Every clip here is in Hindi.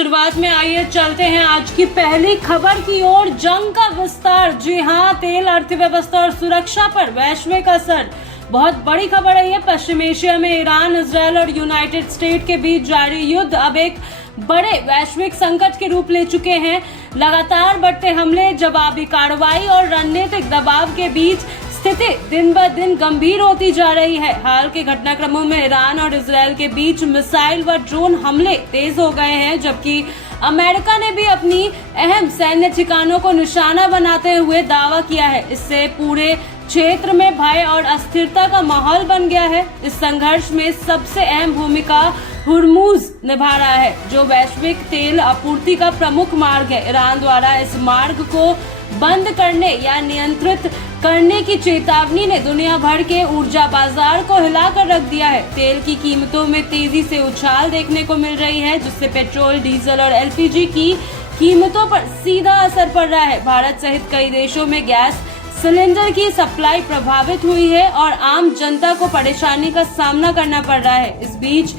शुरुआत में आइए चलते हैं आज की पहली खबर की ओर। जंग का विस्तार, जी हां, तेल अर्थव्यवस्था और सुरक्षा पर वैश्विक असर। बहुत बड़ी खबर है ये। पश्चिम एशिया में ईरान, इजरायल और यूनाइटेड स्टेट के बीच जारी युद्ध अब एक बड़े वैश्विक संकट के रूप ले चुके हैं। लगातार बढ़ते हमले, जवाबी कार्रवाई और रणनीतिक दबाव के बीच स्थिति दिन ब दिन गंभीर होती जा रही है। हाल के घटनाक्रमों में ईरान और इजरायल के बीच मिसाइल व ड्रोन हमले तेज हो गए हैं, जबकि अमेरिका ने भी अपनी अहम सैन्य ठिकानों को निशाना बनाते हुए दावा किया है। इससे पूरे क्षेत्र में भय और अस्थिरता का माहौल बन गया है। इस संघर्ष में सबसे अहम भूमिका हुर्मुज निभा रहा है, जो वैश्विक तेल आपूर्ति का प्रमुख मार्ग है। ईरान द्वारा इस मार्ग को बंद करने या नियंत्रित करने की चेतावनी ने दुनिया भर के ऊर्जा बाजार को हिलाकर रख दिया है। तेल की कीमतों में तेजी से उछाल देखने को मिल रही है, जिससे पेट्रोल, डीजल और एलपीजी की कीमतों पर सीधा असर पड़ रहा है। भारत सहित कई देशों में गैस सिलेंडर की सप्लाई प्रभावित हुई है और आम जनता को परेशानी का सामना करना पड़ रहा है। इस बीच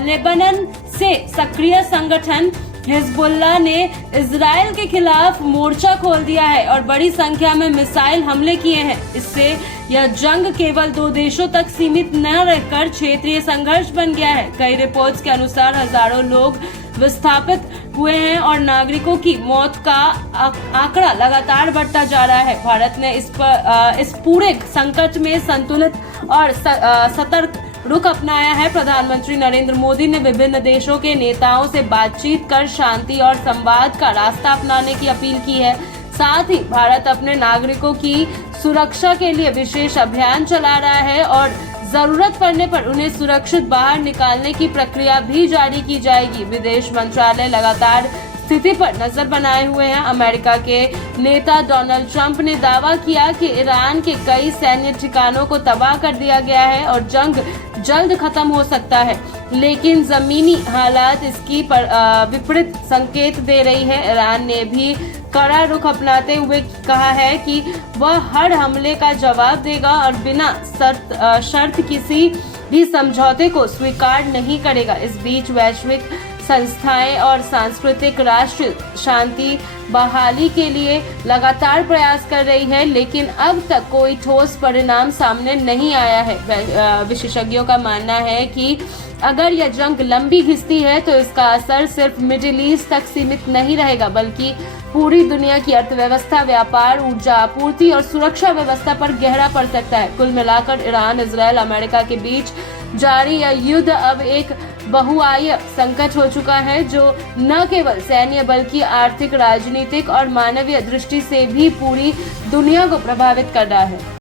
लेबनान से सक्रिय संगठन हिजबुल्लाह ने इजरायल के खिलाफ मोर्चा खोल दिया है और बड़ी संख्या में मिसाइल हमले किए हैं। इससे यह जंग केवल दो देशों तक सीमित न रहकर क्षेत्रीय संघर्ष बन गया है। कई रिपोर्ट्स के अनुसार हजारों लोग विस्थापित हुए हैं और नागरिकों की मौत का आंकड़ा लगातार बढ़ता जा रहा है। भारत ने इस पूरे संकट में संतुलित और सतर्क रुख अपनाया है। प्रधानमंत्री नरेंद्र मोदी ने विभिन्न देशों के नेताओं से बातचीत कर शांति और संवाद का रास्ता अपनाने की अपील की है। साथ ही भारत अपने नागरिकों की सुरक्षा के लिए विशेष अभियान चला रहा है और जरूरत पड़ने पर उन्हें सुरक्षित बाहर निकालने की प्रक्रिया भी जारी की जाएगी। विदेश मंत्रालय लगातार स्थिति पर नजर बनाए हुए हैं। अमेरिका के नेता डोनाल्ड ट्रंप ने दावा किया कि ईरान के कई सैन्य ठिकानों को तबाह कर दिया गया है और जंग जल्द खत्म हो सकता है, लेकिन जमीनी हालात इसकी विपरीत संकेत दे रही है। ईरान ने भी कड़ा रुख अपनाते हुए कहा है कि वह हर हमले का जवाब देगा और बिना शर्त किसी भी समझौते को स्वीकार नहीं करेगा। इस बीच वैश्विक संस्थाएं और सांस्कृतिक राष्ट्र शांति बहाली के लिए लगातार प्रयास कर रही है, लेकिन अब तक कोई ठोस परिणाम सामने नहीं आया है। विशेषज्ञों का मानना है कि अगर यह जंग लंबी घिसती है तो इसका असर सिर्फ मिडिल ईस्ट तक सीमित नहीं रहेगा, बल्कि पूरी दुनिया की अर्थव्यवस्था, व्यापार, ऊर्जा आपूर्ति और सुरक्षा व्यवस्था पर गहरा पड़ सकता है। कुल मिलाकर ईरान, इजरायल, अमेरिका के बीच जारी यह युद्ध अब एक बहुआयामी संकट हो चुका है, जो न केवल सैन्य बल्कि आर्थिक, राजनीतिक और मानवीय दृष्टि से भी पूरी दुनिया को प्रभावित कर रहा है।